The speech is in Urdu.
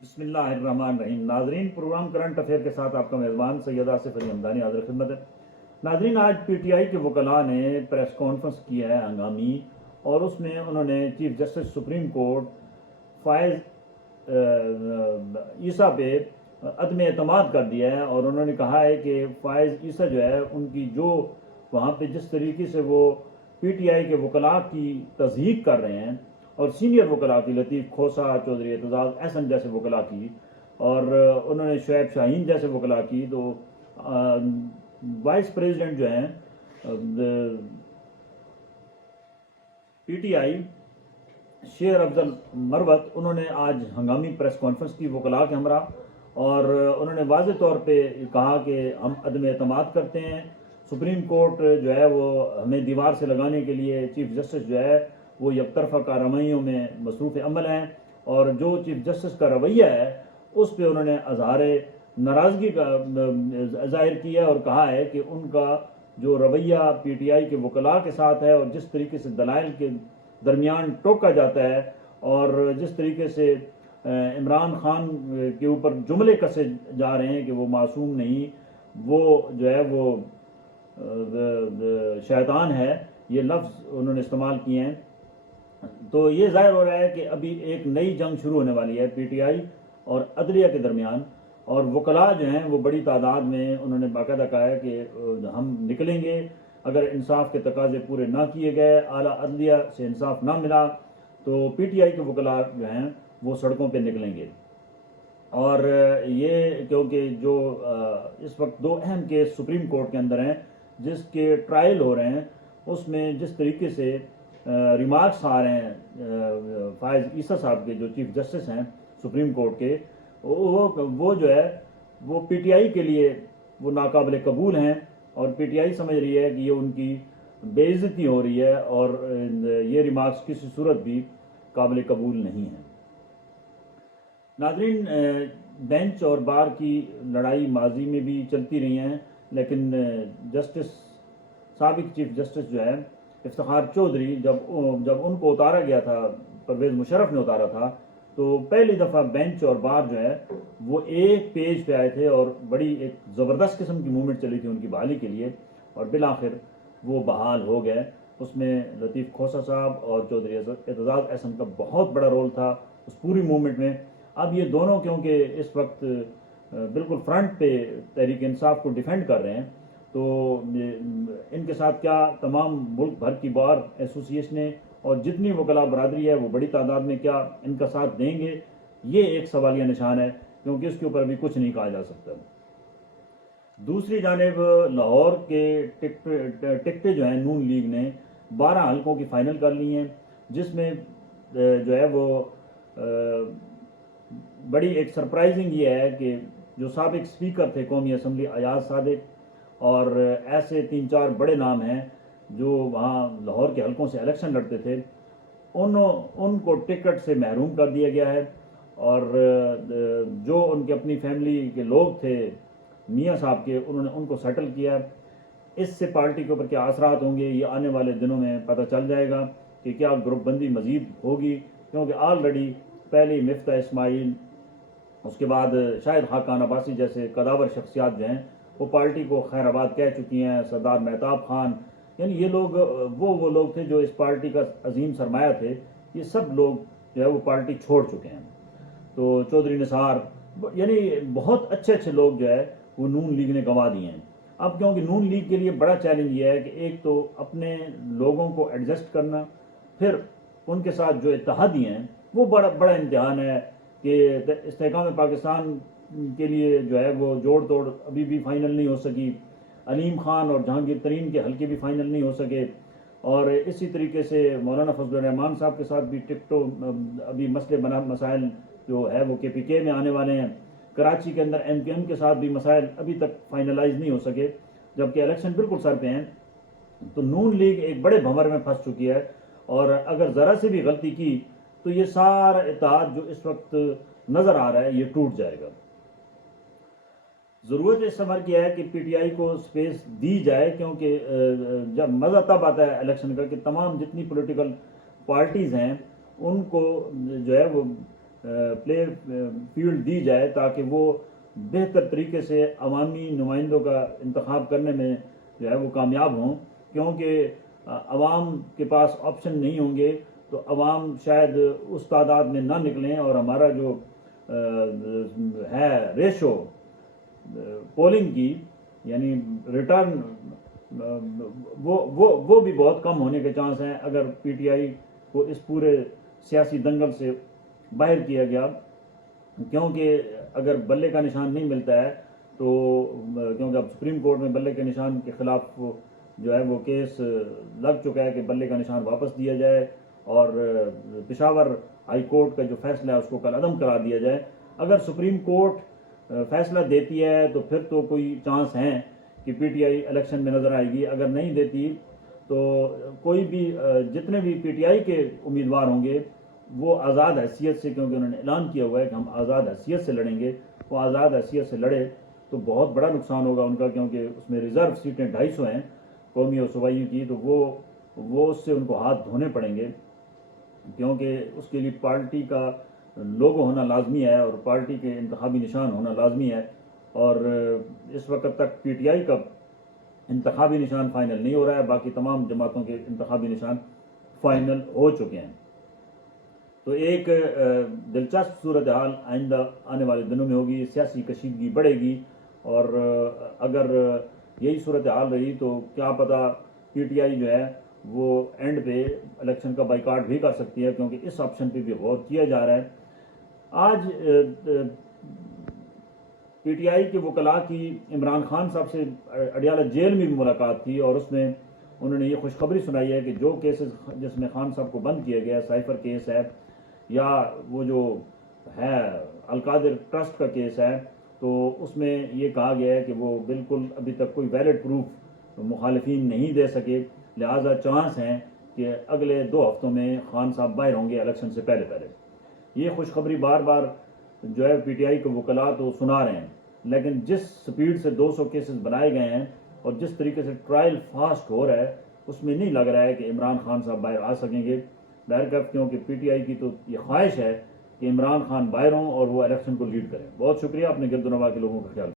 بسم اللہ الرحمن الرحیم. ناظرین، پروگرام کرنٹ افیئر کے ساتھ آپ کا میزبان سید آصف علی حمدانی حاضر خدمت ہے. ناظرین، آج پی ٹی آئی کے وکلاء نے پریس کانفرنس کیا ہے ہنگامی، اور اس میں انہوں نے چیف جسٹس سپریم کورٹ فائز عیسیٰ پہ عدم اعتماد کر دیا ہے، اور انہوں نے کہا ہے کہ فائز عیسیٰ جو ہے ان کی جو وہاں پہ جس طریقے سے وہ پی ٹی آئی کے وکلاء کی تضحیق کر رہے ہیں، اور سینئر وکلاء کی، لطیف کھوسہ، چودھری اعتزاز احسن جیسے وکلاء کی، اور انہوں نے شعیب شاہین جیسے وکلاء کی، تو وائس پریزیڈنٹ جو ہیں پی ٹی آئی شیر افضل مروت، انہوں نے آج ہنگامی پریس کانفرنس کی وکلاء کے ہمراہ، اور انہوں نے واضح طور پہ کہا کہ ہم عدم اعتماد کرتے ہیں. سپریم کورٹ جو ہے وہ ہمیں دیوار سے لگانے کے لیے، چیف جسٹس جو ہے وہ یک طرفہ کارروائیوں میں مصروف عمل ہیں، اور جو چیف جسٹس کا رویہ ہے اس پہ انہوں نے اظہار ناراضگی کا ظاہر کیا ہے، اور کہا ہے کہ ان کا جو رویہ پی ٹی آئی کے وکلاء کے ساتھ ہے، اور جس طریقے سے دلائل کے درمیان ٹوکا جاتا ہے، اور جس طریقے سے عمران خان کے اوپر جملے کسے جا رہے ہیں کہ وہ معصوم نہیں، وہ جو ہے وہ شیطان ہے، یہ لفظ انہوں نے استعمال کیے ہیں. تو یہ ظاہر ہو رہا ہے کہ ابھی ایک نئی جنگ شروع ہونے والی ہے پی ٹی آئی اور عدلیہ کے درمیان، اور وکلاء جو ہیں وہ بڑی تعداد میں انہوں نے باقاعدہ کہا ہے کہ ہم نکلیں گے اگر انصاف کے تقاضے پورے نہ کیے گئے، اعلیٰ عدلیہ سے انصاف نہ ملا تو پی ٹی آئی کے وکلاء جو ہیں وہ سڑکوں پہ نکلیں گے. اور یہ کیونکہ جو اس وقت دو اہم کیس سپریم کورٹ کے اندر ہیں جس کے ٹرائل ہو رہے ہیں، اس میں جس طریقے سے ریمارکس آ رہے ہیں فائز عیسیٰ صاحب کے، جو چیف جسٹس ہیں سپریم کورٹ کے، وہ جو ہے وہ پی ٹی آئی کے لیے وہ ناقابل قبول ہیں، اور پی ٹی آئی سمجھ رہی ہے کہ یہ ان کی بے عزتی ہو رہی ہے، اور یہ ریمارکس کسی صورت بھی قابل قبول نہیں ہیں. ناظرین، بینچ اور بار کی لڑائی ماضی میں بھی چلتی رہی ہیں، لیکن جسٹس سابق چیف جسٹس جو ہے افتخار چودھری، جب ان کو اتارا گیا تھا، پرویز مشرف نے اتارا تھا، تو پہلی دفعہ بینچ اور بار جو ہے وہ ایک پیج پہ آئے تھے، اور بڑی ایک زبردست قسم کی موومنٹ چلی تھی ان کی بحالی کے لیے، اور بالآخر وہ بحال ہو گئے. اس میں لطیف کھوسہ صاحب اور چودھری اعتزاز احسن کا بہت بڑا رول تھا اس پوری موومنٹ میں. اب یہ دونوں کیونکہ اس وقت بالکل فرنٹ پہ تحریک انصاف کو ڈیفینڈ کر رہے ہیں، تو ان کے ساتھ کیا تمام ملک بھر کی بار ایسوسیشنیں اور جتنی وکلاء برادری ہے وہ بڑی تعداد میں کیا ان کا ساتھ دیں گے، یہ ایک سوالیہ نشان ہے، کیونکہ اس کے اوپر بھی کچھ نہیں کہا جا سکتا. دوسری جانب لاہور کے ٹکٹیں جو ہیں نون لیگ نے 12 حلقوں کی فائنل کر لی ہیں، جس میں جو ہے وہ بڑی ایک سرپرائزنگ یہ ہے کہ جو سابق اسپیکر تھے قومی اسمبلی ایاز صادق، اور ایسے 3-4 بڑے نام ہیں جو وہاں لاہور کے حلقوں سے الیکشن لڑتے تھے، ان کو ٹکٹ سے محروم کر دیا گیا ہے. اور جو ان کے اپنی فیملی کے لوگ تھے میاں صاحب کے، انہوں نے ان کو سیٹل کیا. اس سے پارٹی کے اوپر کیا اثرات ہوں گے یہ آنے والے دنوں میں پتہ چل جائے گا کہ کیا گروپ بندی مزید ہوگی، کیونکہ آلریڈی پہلی مفتاح اسماعیل، اس کے بعد شاہد خاقان عباسی جیسے قداور شخصیات جو ہیں وہ پارٹی کو خیر آباد کہہ چکی ہیں. سردار مہتاب خان، یعنی یہ لوگ وہ لوگ تھے جو اس پارٹی کا عظیم سرمایہ تھے، یہ سب لوگ جو ہے وہ پارٹی چھوڑ چکے ہیں. تو چودھری نثار، یعنی بہت اچھے اچھے لوگ جو ہے وہ نون لیگ نے گنوا دیے ہیں. اب کیونکہ نون لیگ کے لیے بڑا چیلنج یہ ہے کہ ایک تو اپنے لوگوں کو ایڈجسٹ کرنا، پھر ان کے ساتھ جو اتحادی ہیں وہ بڑا امتحان ہے کہ استحکام پاکستان کے لیے جو ہے وہ جوڑ توڑ ابھی بھی فائنل نہیں ہو سکی. علیم خان اور جہانگیر ترین کے حلقے بھی فائنل نہیں ہو سکے، اور اسی طریقے سے مولانا فضل الرحمان صاحب کے ساتھ بھی ٹکٹوں ابھی مسائل جو ہے وہ کے پی کے میں آنے والے ہیں. کراچی کے اندر ایم کیو ایم کے ساتھ بھی مسائل ابھی تک فائنلائز نہیں ہو سکے، جبکہ الیکشن بالکل سر پہ ہیں. تو نون لیگ ایک بڑے بھنور میں پھنس چکی ہے، اور اگر ذرا سے بھی غلطی کی تو یہ سارا اتحاد جو اس وقت نظر آ رہا ہے یہ ٹوٹ جائے گا. ضرورت اس سمر کی ہے کہ پی ٹی آئی کو سپیس دی جائے، کیونکہ جب مزہ تب آتا ہے الیکشن کا کہ تمام جتنی پولیٹیکل پارٹیز ہیں ان کو جو ہے وہ پلے فیلڈ دی جائے تاکہ وہ بہتر طریقے سے عوامی نمائندوں کا انتخاب کرنے میں جو ہے وہ کامیاب ہوں، کیونکہ عوام کے پاس آپشن نہیں ہوں گے تو عوام شاید اس تعداد میں نہ نکلیں، اور ہمارا جو ہے ریشو پولنگ کی، یعنی ریٹرن وہ بھی بہت کم ہونے کے چانس ہیں اگر پی ٹی آئی کو اس پورے سیاسی دنگل سے باہر کیا گیا، کیونکہ اگر بلے کا نشان نہیں ملتا ہے تو کیونکہ اب سپریم کورٹ میں بلے کے نشان کے خلاف جو ہے وہ کیس لگ چکا ہے کہ بلے کا نشان واپس دیا جائے اور پشاور ہائی کورٹ کا جو فیصلہ ہے اس کو کل عدم قرار دیا جائے۔ اگر سپریم کورٹ فیصلہ دیتی ہے تو پھر تو کوئی چانس ہیں کہ پی ٹی آئی الیکشن میں نظر آئے گی، اگر نہیں دیتی تو کوئی بھی جتنے بھی پی ٹی آئی کے امیدوار ہوں گے وہ آزاد حیثیت سے، کیونکہ انہوں نے اعلان کیا ہوا ہے کہ ہم آزاد حیثیت سے لڑیں گے، وہ آزاد حیثیت سے لڑے تو بہت بڑا نقصان ہوگا ان کا، کیونکہ اس میں ریزرو سیٹیں 250 ہیں قومی اور صوبائی کی، تو وہ اس سے ان کو ہاتھ دھونے پڑیں گے، کیونکہ اس کے لیے پارٹی کا لوگو ہونا لازمی ہے اور پارٹی کے انتخابی نشان ہونا لازمی ہے، اور اس وقت تک پی ٹی آئی کا انتخابی نشان فائنل نہیں ہو رہا ہے، باقی تمام جماعتوں کے انتخابی نشان فائنل ہو چکے ہیں۔ تو ایک دلچسپ صورتحال آئندہ آنے والے دنوں میں ہوگی، سیاسی کشیدگی بڑھے گی، اور اگر یہی صورتحال رہی تو کیا پتہ پی ٹی آئی جو ہے وہ اینڈ پہ الیکشن کا بائیکاٹ بھی کر سکتی ہے، کیونکہ اس آپشن پہ بھی غور کیا جا رہا ہے۔ آج پی ٹی آئی کے وکلاء کی عمران خان صاحب سے اڈیالہ جیل میں بھی ملاقات تھی، اور اس میں انہوں نے یہ خوشخبری سنائی ہے کہ جو کیسز جس میں خان صاحب کو بند کیا گیا، سائفر کیس ہے یا وہ جو ہے القادر ٹرسٹ کا کیس ہے، تو اس میں یہ کہا گیا ہے کہ وہ بالکل ابھی تک کوئی ویلڈ پروف مخالفین نہیں دے سکے، لہٰذا چانس ہیں کہ اگلے 2 ہفتوں میں خان صاحب باہر ہوں گے الیکشن سے پہلے۔ یہ خوشخبری بار بار جو ہے پی ٹی آئی کے وکلاء تو سنا رہے ہیں، لیکن جس سپیڈ سے 200 کیسز بنائے گئے ہیں اور جس طریقے سے ٹرائل فاسٹ ہو رہا ہے، اس میں نہیں لگ رہا ہے کہ عمران خان صاحب باہر آ سکیں گے، بہرکیف کیونکہ پی ٹی آئی کی تو یہ خواہش ہے کہ عمران خان باہر ہوں اور وہ الیکشن کو لیڈ کریں۔ بہت شکریہ، اپنے گرد و نواح کے لوگوں کا خیال